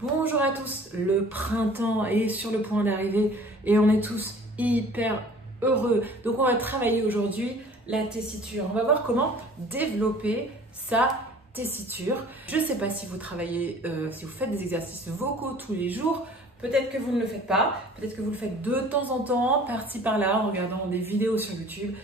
Bonjour à tous, le printemps est sur le point d'arriver et on est tous hyper heureux. Donc on va travailler aujourd'hui la tessiture. On va voir comment développer sa tessiture. Je ne sais pas si vous travaillez, si vous faites des exercices vocaux tous les jours. Peut-être que vous ne le faites pas, peut-être que vous le faites de temps en temps, par-ci par-là, en regardant des vidéos sur YouTube.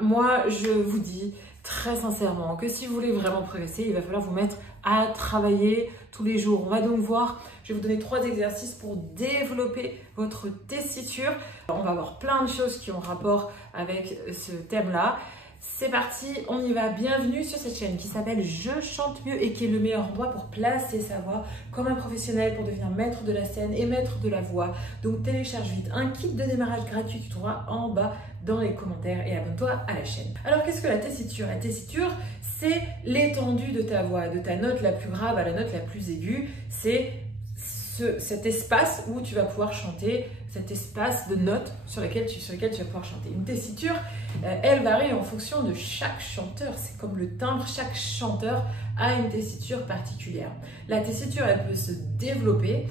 Moi, je vous dis très sincèrement que si vous voulez vraiment progresser, il va falloir vous mettre à travailler tous les jours. On va donc voir, je vais vous donner 3 exercices pour développer votre tessiture. On va voir plein de choses qui ont rapport avec ce thème-là. C'est parti, on y va. Bienvenue sur cette chaîne qui s'appelle Je chante mieux et qui est le meilleur endroit pour placer sa voix comme un professionnel pour devenir maître de la scène et maître de la voix. Donc télécharge vite un kit de démarrage gratuit que tu trouveras en bas dans les commentaires et abonne-toi à la chaîne. Alors qu'est-ce que la tessiture? La tessiture, c'est l'étendue de ta voix, de ta note la plus grave à la note la plus aiguë. C'est cet espace où tu vas pouvoir chanter, cet espace de notes sur lequel tu vas pouvoir chanter. Une tessiture, elle varie en fonction de chaque chanteur. C'est comme le timbre, chaque chanteur a une tessiture particulière. La tessiture, elle peut se développer,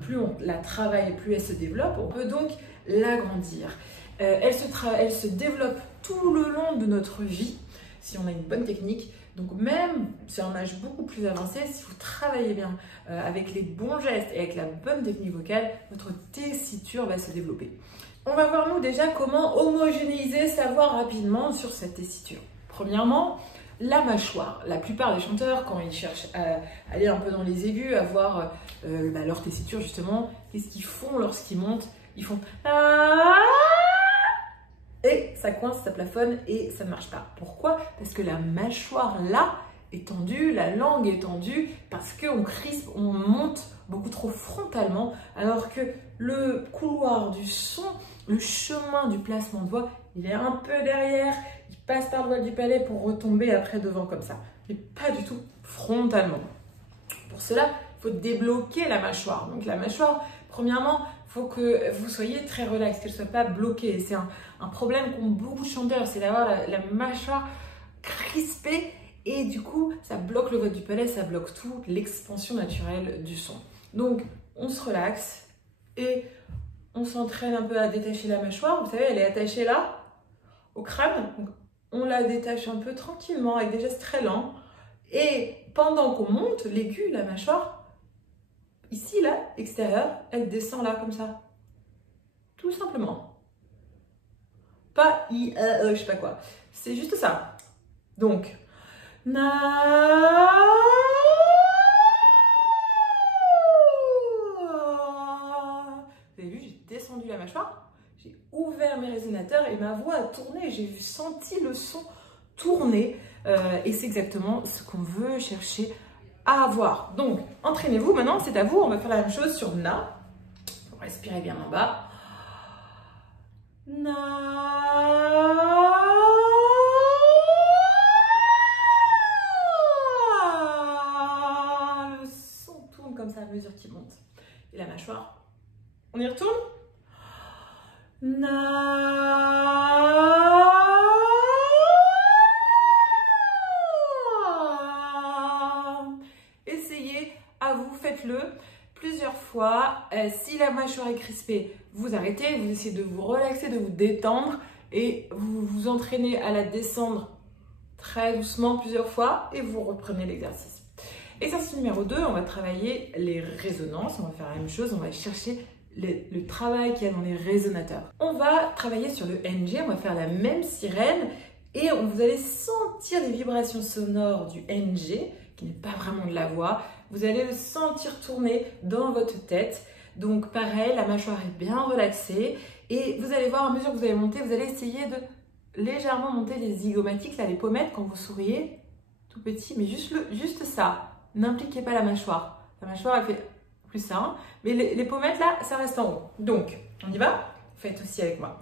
plus on la travaille, plus elle se développe. On peut donc l'agrandir. Elle se développe tout le long de notre vie, si on a une bonne technique. Donc même si on a un âge beaucoup plus avancé, si vous travaillez bien avec les bons gestes et avec la bonne technique vocale, votre tessiture va se développer. On va voir nous déjà comment homogénéiser sa voix rapidement sur cette tessiture. Premièrement, la mâchoire. La plupart des chanteurs, quand ils cherchent à aller un peu dans les aigus, à voir leur tessiture justement, qu'est-ce qu'ils font lorsqu'ils montent? Ils font et ça coince, ça plafonne et ça ne marche pas. Pourquoi? Parce que la mâchoire là est tendue, la langue est tendue, parce qu'on crispe, on monte beaucoup trop frontalement, alors que le couloir du son, le chemin du placement de voix, il est un peu derrière, il passe par le voile du palais pour retomber après devant comme ça, mais pas du tout frontalement. Pour cela, il faut débloquer la mâchoire. Donc la mâchoire, premièrement, il faut que vous soyez très relax, qu'elle ne soit pas bloquée. C'est un problème qu'ont beaucoup de chanteurs, c'est d'avoir la mâchoire crispée et du coup, ça bloque le voile du palais, ça bloque tout, l'expansion naturelle du son. Donc, on se relaxe et on s'entraîne un peu à détacher la mâchoire. Vous savez, elle est attachée là, au crâne. Donc, on la détache un peu tranquillement avec des gestes très lents. Et pendant qu'on monte l'aigu, la mâchoire, ici, là, extérieure, elle descend là, comme ça. Tout simplement. Pas je sais pas quoi. C'est juste ça. Donc, vous avez vu, j'ai descendu la mâchoire, j'ai ouvert mes résonateurs et ma voix a tourné. J'ai senti le son tourner et c'est exactement ce qu'on veut chercher à avoir. Donc, entraînez-vous. Maintenant, c'est à vous. On va faire la même chose sur Na. Respirez bien en bas. Na. Le son tourne comme ça à mesure qu'il monte. Et la mâchoire. On y retourne. Na. Essayez, à vous, faites-le plusieurs fois. Si la mâchoire est crispée, vous arrêtez, vous essayez de vous relaxer, de vous détendre et vous vous entraînez à la descendre très doucement plusieurs fois et vous reprenez l'exercice. Exercice numéro 2, on va travailler les résonances. On va faire la même chose, on va chercher le travail qu'il y a dans les résonateurs. On va travailler sur le NG, on va faire la même sirène et vous allez sentir les vibrations sonores du NG, qui n'est pas vraiment de la voix. Vous allez le sentir tourner dans votre tête. Donc pareil, la mâchoire est bien relaxée et vous allez voir, à mesure que vous allez monter, vous allez essayer de légèrement monter les zygomatiques, là, les pommettes quand vous souriez, tout petit, mais juste ça. N'impliquez pas la mâchoire. La mâchoire, elle fait plus ça, hein, mais les pommettes là, ça reste en haut. Donc, on y va? Faites aussi avec moi.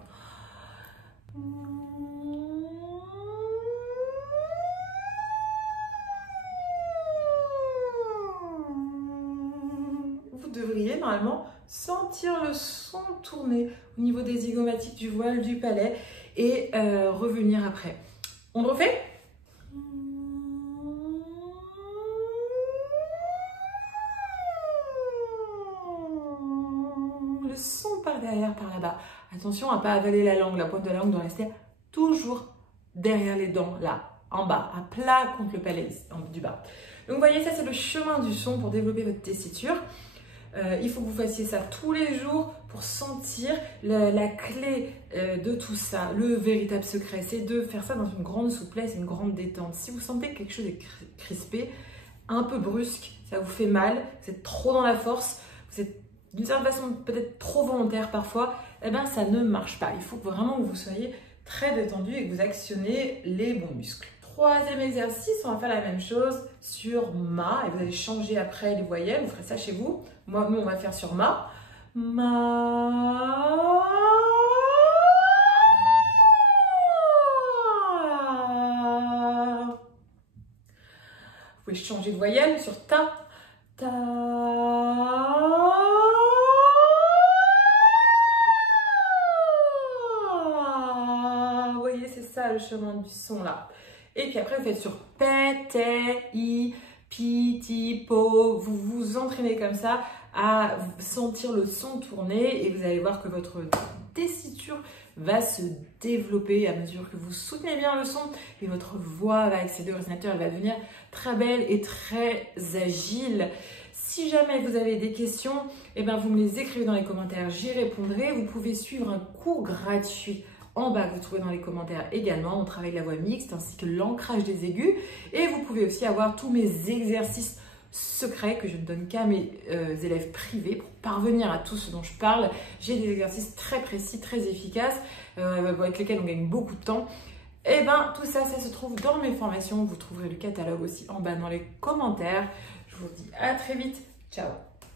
Vous devriez normalement sentir le son tourner au niveau des zygomatiques du voile du palais et revenir après. On le refait? derrière, par là-bas. Attention à ne pas avaler la langue. La pointe de la langue doit rester toujours derrière les dents, là, en bas, à plat contre le palais du bas. Donc, vous voyez, ça, c'est le chemin du son pour développer votre tessiture. Il faut que vous fassiez ça tous les jours pour sentir la clé de tout ça. Le véritable secret, c'est de faire ça dans une grande souplesse et une grande détente. Si vous sentez que quelque chose est crispé, un peu brusque, ça vous fait mal, vous êtes trop dans la force, vous êtes d'une certaine façon peut-être trop volontaire parfois, eh bien ça ne marche pas. Il faut vraiment que vous soyez très détendu et que vous actionnez les bons muscles. Troisième exercice, on va faire la même chose sur ma, et vous allez changer après les voyelles, vous ferez ça chez vous. Nous, on va faire sur ma. Ma. Vous pouvez changer de voyelle sur ta. Ta. Vous voyez, c'est ça le chemin du son là. Et puis après, vous faites sur P, T, I, Pi, Ti, Po. Vous vous entraînez comme ça à sentir le son tourner et vous allez voir que votre tessiture va se développer à mesure que vous soutenez bien le son et votre voix va accéder au résonnateur, elle va devenir très belle et très agile. Si jamais vous avez des questions, eh bien vous me les écrivez dans les commentaires, j'y répondrai. Vous pouvez suivre un cours gratuit en bas, vous trouvez dans les commentaires également. On travaille la voix mixte ainsi que l'ancrage des aigus. Et vous pouvez aussi avoir tous mes exercices secrets que je ne donne qu'à mes élèves privés pour parvenir à tout ce dont je parle. J'ai des exercices très précis, très efficaces, avec lesquels on gagne beaucoup de temps. Et bien tout ça, ça se trouve dans mes formations. Vous trouverez le catalogue aussi en bas dans les commentaires. Je vous dis à très vite. Ciao!